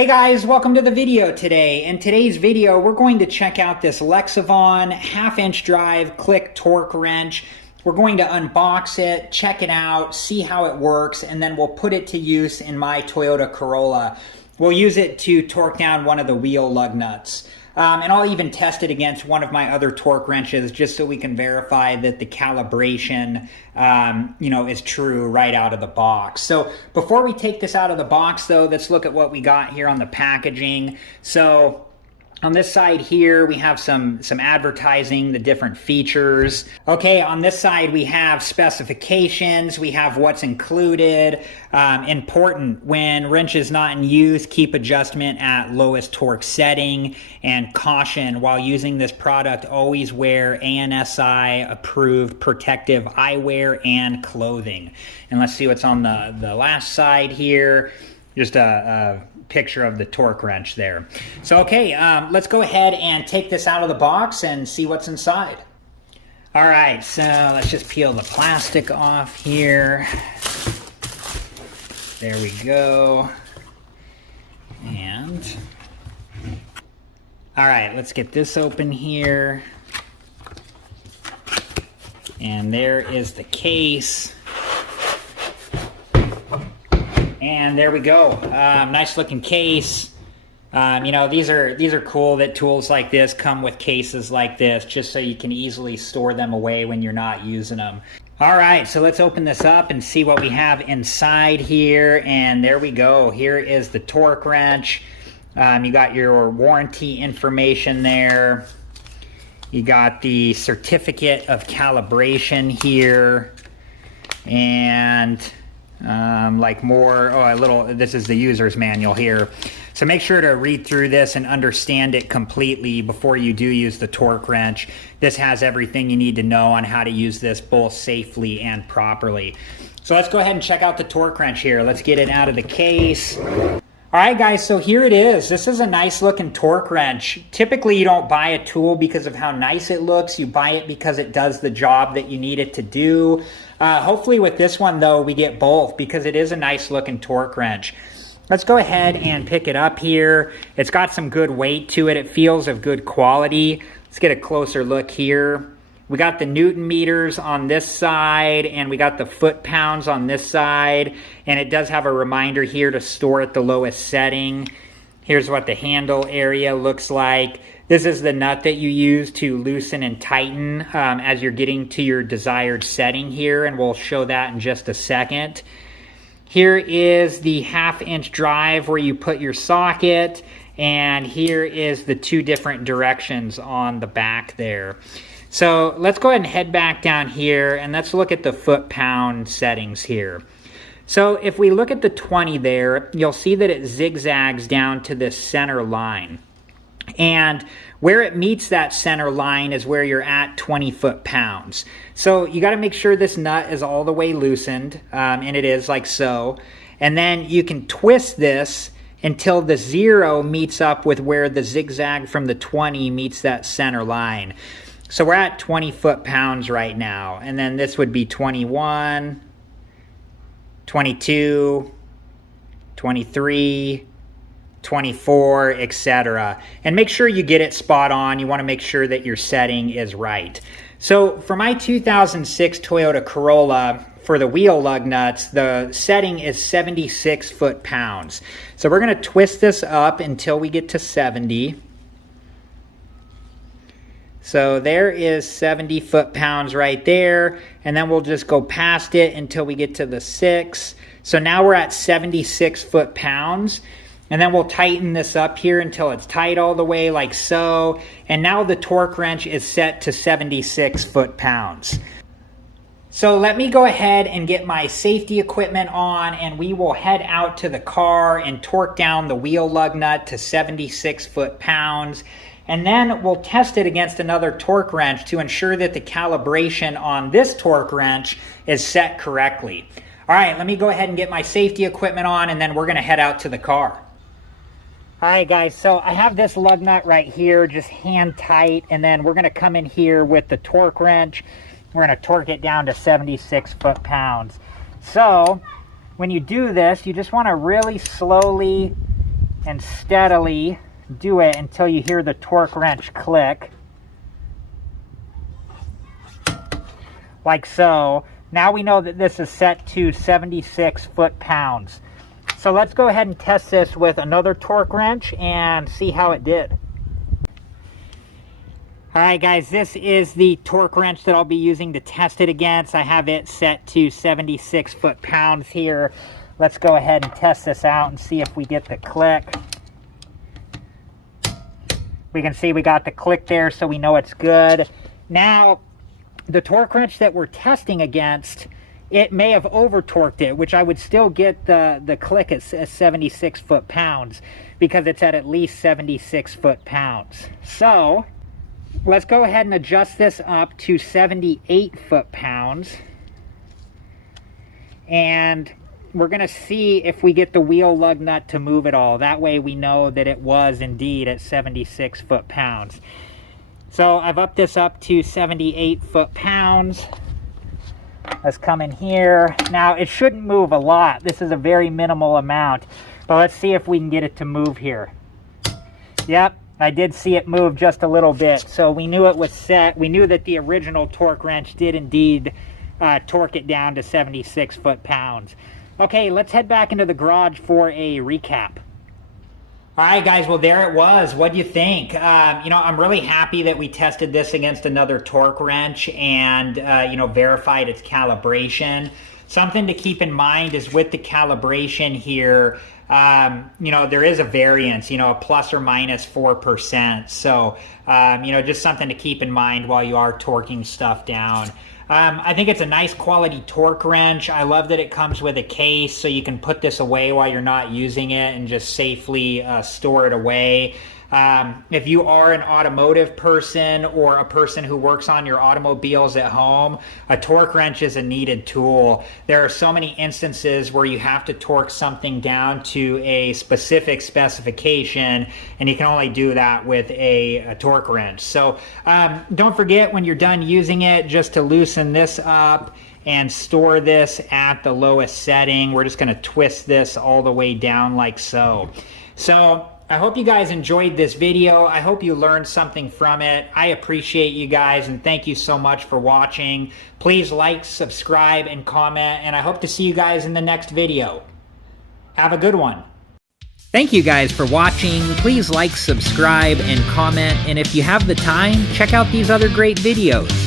Hey guys, welcome to the video today. In today's video, we're going to check out this Lexivon half-inch drive click torque wrench. We're going to unbox it, check it out, see how it works, and then we'll put it to use in my Toyota Corolla. We'll use it to torque down one of the wheel lug nuts. And I'll even test it against one of my other torque wrenches just so we can verify that the calibration is true right out of the box. So before we take this out of the box though, let's look at what we got here on the packaging. So on this side here, we have some advertising, the different features. Okay, on this side, we have specifications, we have what's included. Important, when wrench is not in use, keep adjustment at lowest torque setting. And caution, while using this product, always wear ANSI approved protective eyewear and clothing. And let's see what's on the last side here. Just a picture of the torque wrench there. So okay, let's go ahead and take this out of the box and see what's inside. All right, so let's just peel the plastic off here. There we go. And all right, let's get this open here. And there is the case. And there we go. Nice looking case. These are cool that tools like this come with cases like this, just so you can easily store them away when you're not using them. All right, so let's open this up and see what we have inside here. And there we go. Here is the torque wrench. You got your warranty information there. You got the certificate of calibration here. And this is the user's manual here. So make sure to read through this and understand it completely before you do use the torque wrench. This has everything you need to know on how to use this both safely and properly. So let's go ahead and check out the torque wrench here. Let's get it out of the case. All right guys, so here it is. This is a nice looking torque wrench. Typically you don't buy a tool because of how nice it looks. You buy it because it does the job that you need it to do. Hopefully with this one though, we get both because it is a nice looking torque wrench. Let's go ahead and pick it up here. It's got some good weight to it. It feels of good quality. Let's get a closer look here. We got the Newton meters on this side and we got the foot pounds on this side. And it does have a reminder here to store at the lowest setting. Here's what the handle area looks like. This is the nut that you use to loosen and tighten as you're getting to your desired setting here, and we'll show that in just a second. Here is the half-inch drive where you put your socket, and here is the two different directions on the back there. So let's go ahead and head back down here, and let's look at the foot-pound settings here. So if we look at the 20 there, you'll see that it zigzags down to this center line. And where it meets that center line is where you're at 20 foot-pounds. So you got to make sure this nut is all the way loosened, and it is like so. And then you can twist this until the 0 meets up with where the zigzag from the 20 meets that center line. So we're at 20 foot-pounds right now. And then this would be 21, 22, 23, 24, etc. And make sure you get it spot on. You want to make sure that your setting is right. So for my 2006 Toyota Corolla, for the wheel lug nuts, the setting is 76 foot-pounds. So we're going to twist this up until we get to 70. So there is 70 foot-pounds right there, and then we'll just go past it until we get to the 6. So now we're at 76 foot-pounds, and then we'll tighten this up here until it's tight all the way like so, and now the torque wrench is set to 76 foot-pounds. So let me go ahead and get my safety equipment on, and we will head out to the car and torque down the wheel lug nut to 76 foot-pounds. And then we'll test it against another torque wrench to ensure that the calibration on this torque wrench is set correctly. All right, let me go ahead and get my safety equipment on, and then we're going to head out to the car. All right, guys, so I have this lug nut right here, just hand tight, and then we're going to come in here with the torque wrench. We're going to torque it down to 76 foot-pounds. So when you do this, you just want to really slowly and steadily do it until you hear the torque wrench click. Like so. Now we know that this is set to 76 foot-pounds. So let's go ahead and test this with another torque wrench and see how it did. Alright guys, this is the torque wrench that I'll be using to test it against. I have it set to 76 foot-pounds here. Let's go ahead and test this out and see if we get the click. We can see we got the click there, so we know it's good. Now, the torque wrench that we're testing against, it may have over-torqued it, which I would still get the click at 76 foot-pounds because it's at least 76 foot-pounds. So, let's go ahead and adjust this up to 78 foot-pounds. And we're going to see if we get the wheel lug nut to move at all. That way we know that it was indeed at 76 foot-pounds. So I've upped this up to 78 foot-pounds. Let's come in here. Now it shouldn't move a lot. This is a very minimal amount. But let's see if we can get it to move here. Yep, I did see it move just a little bit. So we knew it was set. We knew that the original torque wrench did indeed torque it down to 76 foot-pounds. Okay, let's head back into the garage for a recap. All right, guys, well, there it was. What do you think? I'm really happy that we tested this against another torque wrench and, verified its calibration. Something to keep in mind is with the calibration here, there is a variance, a plus or minus 4%. So, just something to keep in mind while you are torquing stuff down. I think it's a nice quality torque wrench. I love that it comes with a case so you can put this away while you're not using it and just safely store it away. If you are an automotive person or a person who works on your automobiles at home, a torque wrench is a needed tool. There are so many instances where you have to torque something down to a specific specification, and you can only do that with a torque wrench. So don't forget when you're done using it just to loosen this up and store this at the lowest setting. We're just going to twist this all the way down like so. So I hope you guys enjoyed this video. I hope you learned something from it. I appreciate you guys and thank you so much for watching. Please like, subscribe, and comment, and I hope to see you guys in the next video. Have a good one. Thank you guys for watching. Please like, subscribe, and comment, and if you have the time, check out these other great videos.